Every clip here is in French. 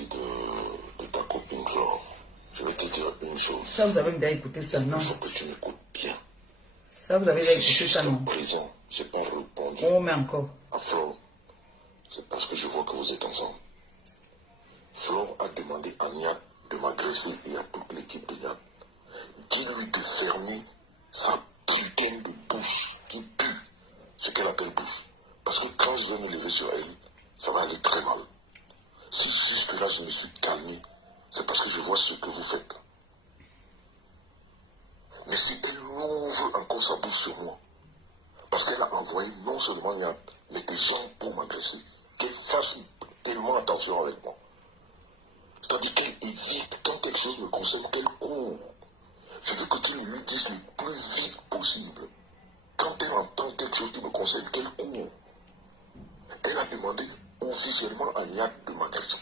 aussi de ta copine Flore. Je vais te dire une chose. Ça, vous avez bien écouté ça, non? Il faut que tu m'écoutes bien. Ça, vous avez bien écouté Si ça, non? jusqu'à présent, je n'ai pas répondu Oh, mais encore. à Flore, c'est parce que je vois que vous êtes ensemble. Flore a demandé à Niat de m'agresser et à toute l'équipe de Niat. Dis-lui de fermer sa putain de bouche qui pue, ce qu'elle appelle bouche. Parce que quand je vais me lever sur elle, ça va aller très mal. Si jusque-là je me suis calmé, c'est parce que je vois ce que vous faites. Mais si elle ouvre encore sa bouche sur moi, parce qu'elle a envoyé non seulement Niat, mais des gens pour m'agresser, qu'elle fasse tellement attention avec moi. C'est-à-dire qu'elle évite, quand quelque chose me concerne, qu'elle court. Je veux que tu lui dises le plus vite possible. Quand elle entend quelque chose qui me concerne, qu'elle court. Elle a demandé officiellement à Niat de m'agresser.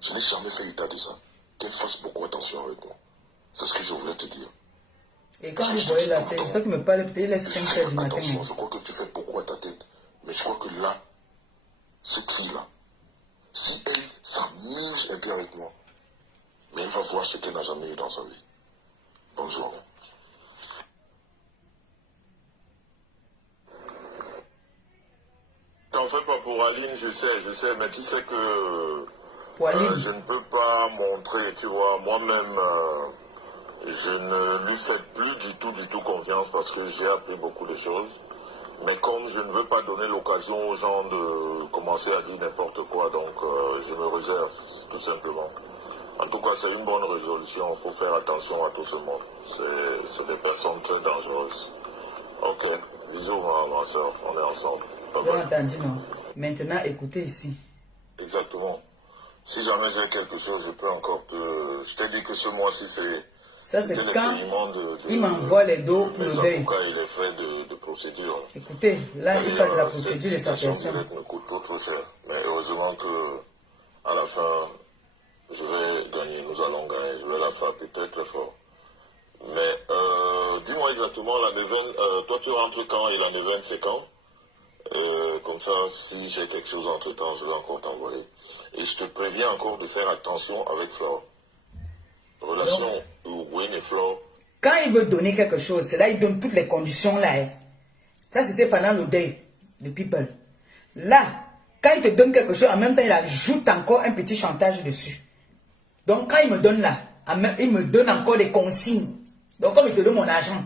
Je n'ai jamais fait état de ça. Qu'elle fasse beaucoup attention avec moi. C'est ce que je voulais te dire. Et quand vous voyez là, c'est toi qui me parle, peut-être il est 5 heures du matin. Attention, je crois que tu fais beaucoup à ta tête. Mais je crois que là, cette fille-là, si elle s'amuse un peu avec moi, mais elle va voir ce qu'elle n'a jamais eu dans sa vie. Bonjour. T'en fais pas pour Aline, je sais, mais tu sais que je ne peux pas montrer, tu vois, moi-même, je ne lui fais plus du tout confiance parce que j'ai appris beaucoup de choses. Mais comme je ne veux pas donner l'occasion aux gens de commencer à dire n'importe quoi, donc je me réserve, tout simplement. En tout cas, c'est une bonne résolution, il faut faire attention à tout ce monde. C'est des personnes très dangereuses. Ok, bisous ma soeur, on est ensemble. Bien entendu, non. Maintenant, écoutez ici. Exactement. Si jamais j'ai quelque chose, je peux encore te... Je t'ai dit que ce mois-ci, c'est... Ça, c'est quand il m'envoie les dos pour le deuil. Et les frais de procédure. Écoutez, là, il parle de la procédure de sa personne. Me coûte trop cher. Mais heureusement que, à la fin, je vais gagner. Nous allons gagner. Je vais la frapper très très fort. Mais, dis-moi exactement, la neuvaine, toi tu rentres quand et la neuvaine c'est quand? Comme ça, si j'ai quelque chose entre temps, je vais encore t'envoyer. Et je te préviens encore de faire attention avec Flore. Relation Wayne et Flore. Quand il veut donner quelque chose, c'est là il donne toutes les conditions là. Hein. Ça c'était pendant le deuil de People. Là, quand il te donne quelque chose, en même temps il ajoute encore un petit chantage dessus. Donc quand il me donne là, il me donne encore des consignes. Donc comme il te donne mon argent,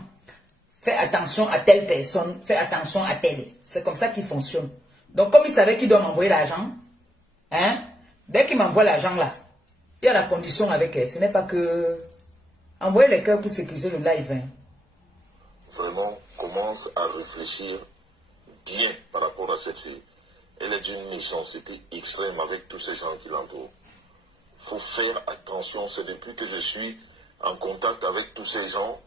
fais attention à telle personne, fais attention à telle. C'est comme ça qu'il fonctionne. Donc comme il savait qu'il doit m'envoyer l'argent, hein, dès qu'il m'envoie l'argent là, il y a la condition avec elle. Ce n'est pas que... Envoyer les cœurs pour sécuriser le live. Hein. Vraiment, commence à réfléchir bien par rapport à cette fille. Elle est d'une méchanceté extrême avec tous ces gens qui l'entourent. Il faut faire attention. C'est depuis que je suis en contact avec tous ces gens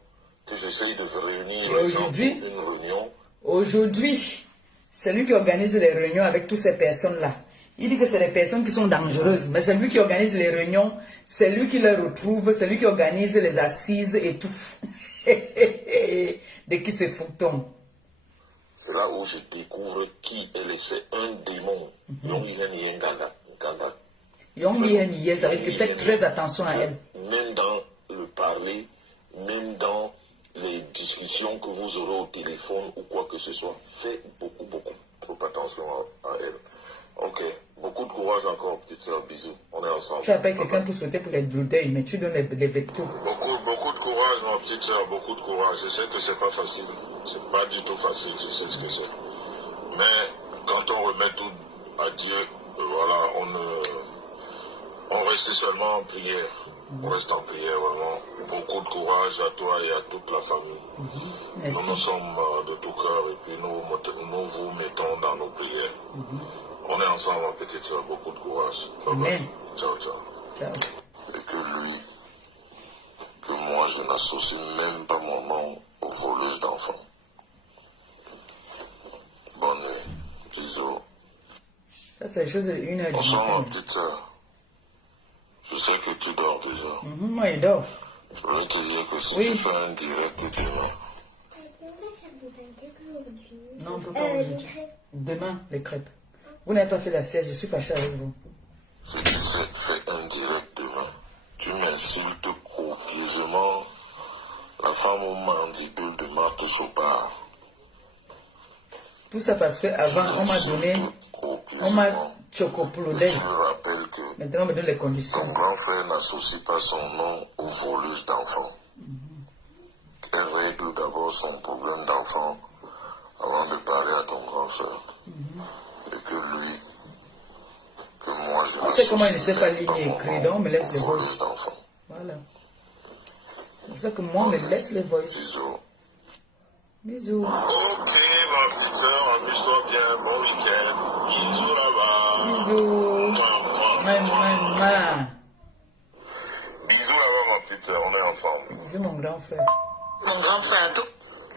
que j'essaye de réunir les gens pour une réunion. Aujourd'hui, c'est lui qui organise les réunions avec toutes ces personnes-là. Il dit que c'est des personnes qui sont dangereuses, mais c'est lui qui organise les réunions, c'est lui qui les retrouve, c'est lui qui organise les assises et tout. De qui c'est fouton. C'est là où je découvre qui elle est. C'est un démon. Ça veut dire que faites très attention à elle. Même dans le parler, même dans les discussions que vous aurez au téléphone ou quoi que ce soit, faites beaucoup trop attention à elle. Ok, beaucoup de courage encore, petite soeur, bisous, on est ensemble. Tu appelles quelqu'un pour souhaiter pour les deuils, mais tu donnes les vectos. Beaucoup de courage, ma petite soeur, beaucoup de courage. Je sais que c'est pas facile, c'est pas du tout facile, je sais ce que c'est. Mais quand on remet tout à Dieu, voilà, on reste seulement en prière. On reste en prière, vraiment. Beaucoup de courage à toi et à toute la famille. Nous sommes de tout cœur et puis nous vous mettons dans nos prières. On est ensemble, ma petite soeur. Beaucoup de courage. Amen. Ciao, ciao. Ciao. Et que lui, que moi, je n'associe même pas mon nom aux voleuses d'enfants. Bonne nuit. Bisous. Ça, c'est chose de 1h du matin. Bonsoir, ma petite soeur. Je sais que tu dors déjà. Moi, il dort. Je voulais te dire que si tu fais un direct demain. Non, on ne peut pas aujourd'hui. Demain, les crêpes. Vous n'avez pas fait la sieste, je suis fâché avec vous. Je dis fais un direct demain. Tu m'insultes copieusement la femme au mandibule de Marthe Chopard. Tout ça parce qu'avant, on m'a donné, on m'a chocopoulodé. Je me rappelle que maintenant, on me donne les conditions. ton grand frère n'associe pas son nom aux voleuses d'enfants. Elle règle d'abord son problème d'enfant avant de parler à ton grand frère. Et que lui, que moi je sais comment il ne sait pas lire et écrire, donc on me laisse les voleuses voices. d'enfants. Voilà. C'est pour ça que moi, on me laisse les voices. Bisous. Bisous. Ok, ma petite soeur, amuse-toi bien, bon week-end. Bisous là-bas. Bisous. Bisous là-bas, ma petite soeur, on est ensemble. Bisous, mon grand frère. Mon grand frère, tout.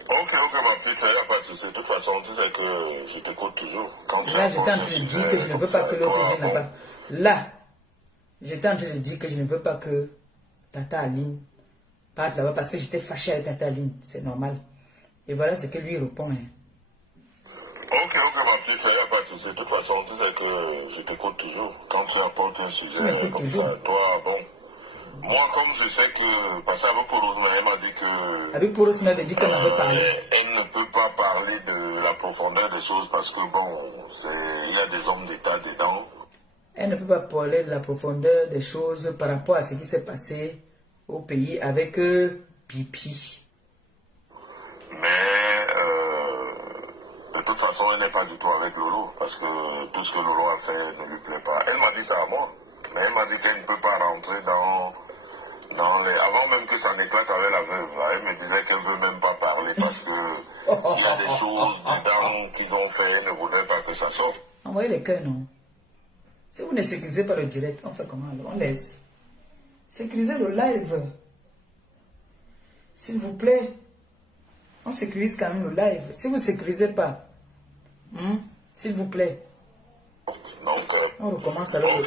Ok, ma petite soeur, il n'y a pas de souci. De toute façon, tu sais que je t'écoute toujours. Là, j'étais en train de dire que je ne veux pas que l'autre vienne là-bas. Là, j'étais en train de dire que je ne veux pas que Tata Aline parte là-bas parce que j'étais fâché avec Tata Aline. C'est normal. Et voilà ce que lui répond. Hein. Ok, ma petite soeur, il n'y a pas de souci. De toute façon, tu sais que je t'écoute toujours. Quand tu apportes un sujet comme ça, toi, bon. Moi, comme je sais que, parce qu'avec Porosma, elle m'a dit que... Avec Porosma, elle dit qu'elle avait parlé. Elle ne peut pas parler de la profondeur des choses parce que, bon, il y a des hommes d'État dedans. Elle ne peut pas parler de la profondeur des choses par rapport à ce qui s'est passé au pays avec Pipi. Mais, de toute façon, elle n'est pas du tout avec Lolo parce que tout ce que Lolo a fait ne lui plaît pas. Elle m'a dit ça à moi, mais elle m'a dit qu'elle ne peut pas rentrer dans les... Avant même que ça n'éclate avec la veuve, là, elle me disait qu'elle ne veut même pas parler parce que il y a des choses dedans qu'ils ont fait, elle ne voudrait pas que ça sorte. Envoyez les cœurs, non? Si vous ne sécurisez pas le direct, on fait comment alors? On laisse. Sécurisez le live. S'il vous plaît. On sécurise quand même le live. Si vous ne sécurisez pas, s'il vous plaît. Donc, on recommence alors. Ok, ma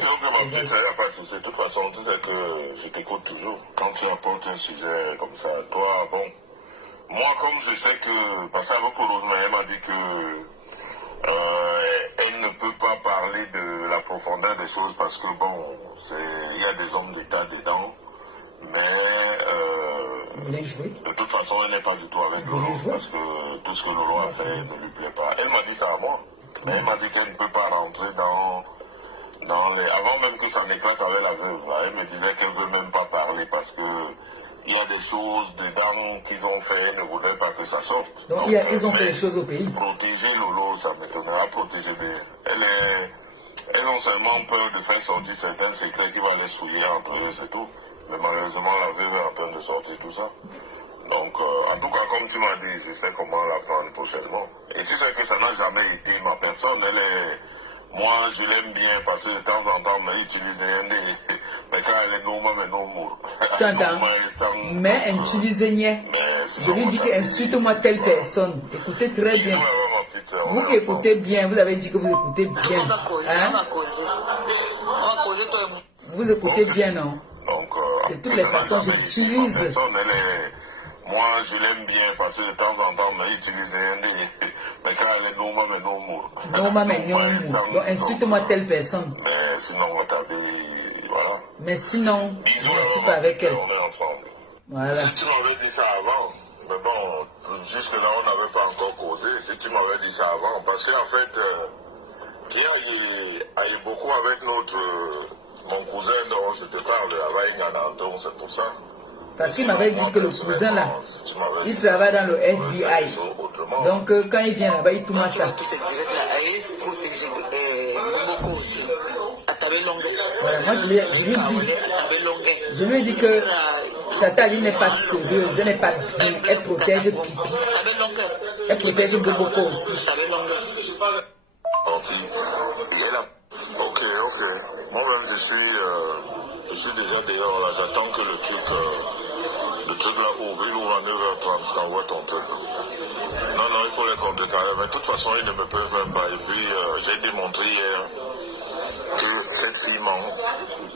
petite, il n'y a pas de souci. De toute façon, tu sais que je t'écoute toujours. Quand tu apportes un sujet comme ça, toi, bon. Moi, comme je sais que, parce qu'avec Porosma, elle m'a dit que elle ne peut pas parler de la profondeur des choses parce que, bon, il y a des hommes d'État dedans. Mais vous voulez jouer? De toute façon, elle n'est pas du tout avec Lolo parce que tout ce que Lolo a fait ne lui plaît pas. Elle m'a dit ça à moi. Mais elle m'a dit qu'elle ne peut pas rentrer dans les... Avant même que ça n'éclate avec la veuve, là, elle me disait qu'elle ne veut même pas parler parce que il y a des choses dedans qu'ils ont fait, elle ne voudrait pas que ça sorte. Donc ils ont fait des choses au pays. Protéger Lolo, ça m'étonnera, protéger bien. Elles ont seulement peur de faire sortir certains secrets qui vont les souiller entre eux, c'est tout. Mais malheureusement, la veuve est en train de sortir tout ça. Donc, en tout cas, comme tu m'as dit, je sais comment la prendre prochainement. Et tu sais que ça n'a jamais été ma personne. Moi, je l'aime bien parce que de temps en temps, mais utilise rien. Mais quand elle est normale, mais non mour. Tu entends? Mais utilisez-moi. Je lui dis qu'insulte-moi telle personne. Écoutez très bien. Vous qui écoutez bien, vous avez dit que vous écoutez bien. On va causer, hein? on va causer, toi et moi. Vous écoutez bien, non? Donc, de toutes les façons, j'utilise. Moi, je l'aime bien parce que de temps en temps, mais utilise rien. Mais quand elle est normale, mais non mour. Normal, mais non mour. Donc, insulte-moi telle personne. Mais sinon, voilà. Mais sinon, je ne suis pas avec elle. On est ensemble. Voilà. Si tu m'avais dit ça avant, mais bon, jusque-là, on n'avait pas encore causé. Si tu m'avais dit ça avant, parce qu'en fait, il y a beaucoup avec mon cousin dont je te parle, avec c'est pour ça. Parce qu'il m'avait dit que le cousin là, il travaille dans le FBI. Donc quand il vient là-bas, il tourne ça. Voilà, moi je lui ai dit que Tata Ali n'est pas sérieuse, elle n'est pas bien, elle protège Pipi. Elle protège Boboko aussi. Ok. Moi-même, je suis déjà dehors là. J'attends que le truc là ouvre. Il ouvre à 9h30. Je t'envoie ton truc. Non, il faut les contrecarrer. Mais de toute façon, ils ne me peuvent même pas. Et puis, j'ai démontré hier que cette fille ment.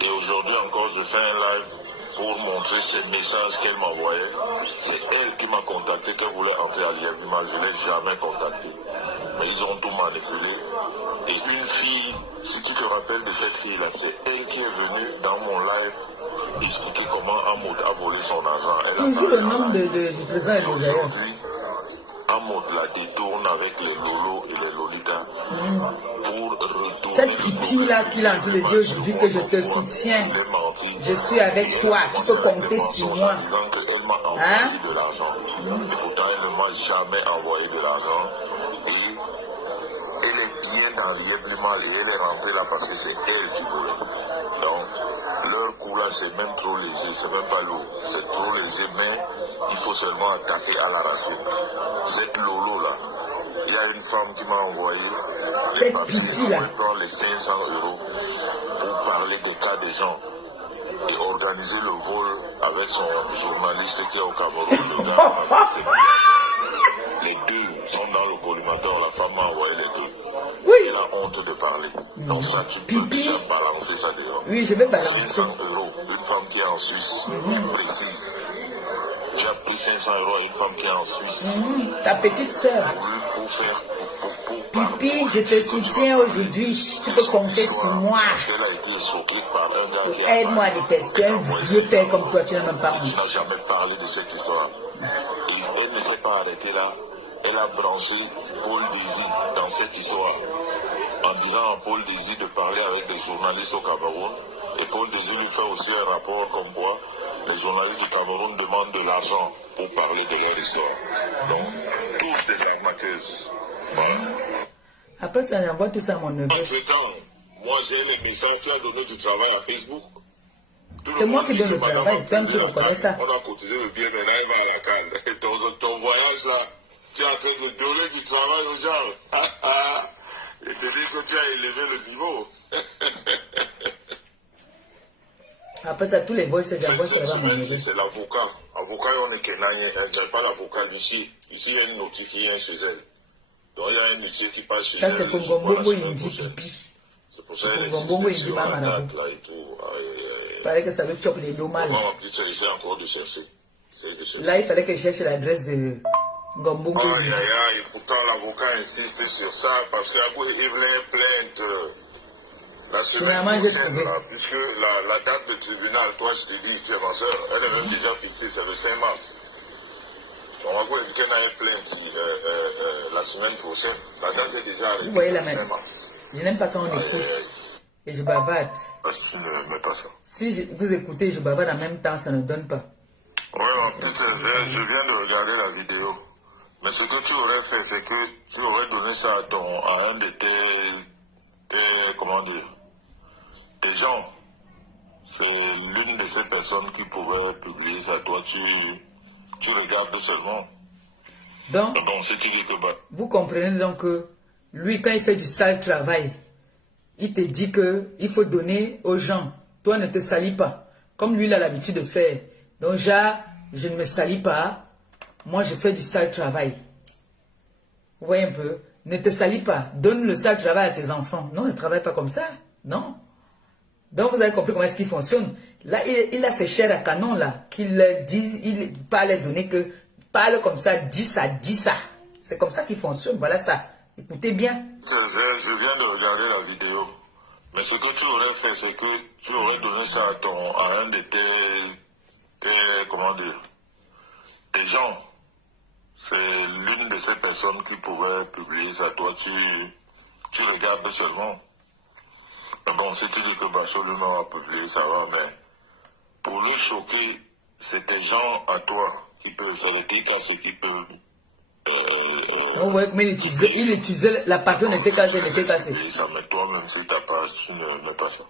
Et aujourd'hui encore, je fais un live pour montrer ces messages qu'elle m'envoyait. C'est elle qui m'a contacté, qu'elle voulait entrer à l'IFIMA. Je ne l'ai jamais contactée. mais ils ont tout manipulé. Et une fille, si tu te rappelles de cette fille-là, c'est elle qui est venue dans mon live expliquer comment Amoud a volé son argent. Toujours le nom du président et des ailleurs. Amoud la détourne avec les lolos et les lolitas pour retourner. Cette pitié-là qu'il a en train de dire aujourd'hui que je te soutiens, je suis avec toi, tu peux compter sur moi. Hein? De l'argent. Et pourtant, elle ne m'a jamais envoyé de l'argent. Et elle est bien dans l'Yéblimal et elle est rentrée là parce que c'est elle qui voulait. Donc, leur coup là, c'est même trop léger, c'est même pas lourd. C'est trop léger, mais il faut seulement attaquer à la racine. Cette Lolo là, il y a une femme qui m'a envoyé cette pipi là, les 500 € pour parler des cas des gens et organiser le vol avec son journaliste qui est au Cameroun. Le gars, les deux sont dans le collimateur, la femme m'a envoyé les deux. Oui. Elle a honte de parler. Donc ça, tu peux déjà balancer ça dehors. Oui, je vais balancer. 500 €, une femme qui est en Suisse, précise. Tu as pris 500 € à une femme qui est en Suisse. Ta petite sœur. Pour faire, Pipi, je te soutiens aujourd'hui. Tu peux compter sur moi. Parce qu'elle a été escroquée par un gars qui aide-moi à détester un vieux père comme toi, tu n'as même pas honte. Tu n'as jamais parlé de cette histoire. Et elle ne s'est pas arrêtée là. Elle a branché Paul Désir dans cette histoire. En disant à Paul Désir de parler avec des journalistes au Cameroun. Et Paul Désir lui fait aussi un rapport comme quoi les journalistes du Cameroun demandent de l'argent pour parler de leur histoire. Donc, tous des arnaqueuses. Voilà. Après, ça envoie tout ça à mon neveu. Entre-temps, moi j'ai les messages, tu as donné du travail à Facebook. C'est moi qui donne le travail, toi tu reconnais ça. On a cotisé le bien, maintenant il va à la canne. Ton voyage là, tu es en train de donner du travail aux gens. Et te dire que tu as élevé le niveau. Après ça, tous les vols, c'est d'abord sur la mon neveu. C'est l'avocat. Avocat, on est Kenanye, il n'y a pas l'avocat d'ici. Ici, il y a une notifiée chez elle. Donc il y a un huissier qui passe chez elle. Ça, c'est pour Gombongo, il dit pipi. C'est pour ça qu'elle Gombongo, il dit maman. Il fallait que ça le chope les deux mal. Maman, j'essaie encore de chercher. Là, il fallait que je cherche l'adresse de Gombongo. Aïe, aïe, aïe. Pourtant, l'avocat insiste sur ça parce qu'il voulait plainte la semaine prochaine, là, puisque la date de tribunal, toi, je te dis, tu es ma soeur, elle est même déjà fixée, c'est le 5 mars. Donc, on va dire qu'elle a une plainte la semaine prochaine. La date est déjà arrêtée. Vous voyez la main. Je n'aime pas quand on écoute et je bavarde. Tu ne mets pas ça. Si vous écoutez et je bavarde en même temps, ça ne donne pas. Oui, en plus, je viens de regarder la vidéo. Mais ce que tu aurais fait, c'est que tu aurais donné ça à un de tes comment dire, tes gens. C'est l'une de ces personnes qui pourrait publier ça. Toi, tu regardes seulement. Donc, vous comprenez donc que lui, quand il fait du sale travail, il te dit qu'il faut donner aux gens. Toi, ne te salis pas. Comme lui, il a l'habitude de faire. Donc, je ne me salis pas. Moi, je fais du sale travail. Vous voyez un peu? Ne te salis pas. Donne le sale travail à tes enfants. Non, ne travaille pas comme ça. Non. Donc, vous avez compris comment est-ce qu'il fonctionne. Là, il a ses chairs à canon, là, qu'il dit, il parle donner que, parle comme ça, dis ça, dis ça. C'est comme ça qu'il fonctionne. Voilà ça. Écoutez bien. Je viens de regarder la vidéo. Mais ce que tu aurais fait, c'est que tu aurais donné ça à un de tes comment dire, tes gens. C'est l'une de ces personnes qui pourrait publier ça. Toi, tu regardes seulement. Mais bon, si tu dis que Absolument a publié, ça va, mais pour le choquer, c'est tes gens à toi qui peuvent, c'est les ceux qui peuvent. On voit comment il utilisait, la patronne était cassée, elle était cassée. Et ça, mais toi, même si tu n'as pas, tu ne mets pas ça.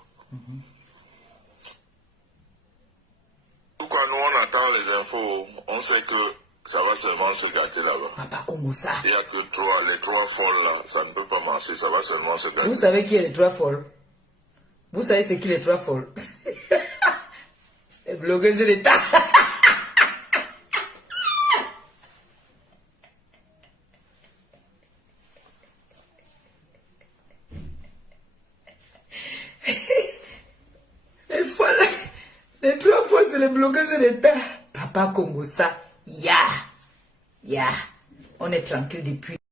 Pourquoi nous, on attend les infos, on sait que ça va seulement se gâter là-bas. Papa Congo, ça. Il n'y a que les trois folles là, ça ne peut pas marcher, ça va seulement se gâter. Vous savez qui est les trois folles? Vous savez c'est qui les trois folles? Les blogueuses de l'État. Les trois folles, c'est les blogueuses de l'État. Papa Congo, ça. Ya. On est tranquille depuis.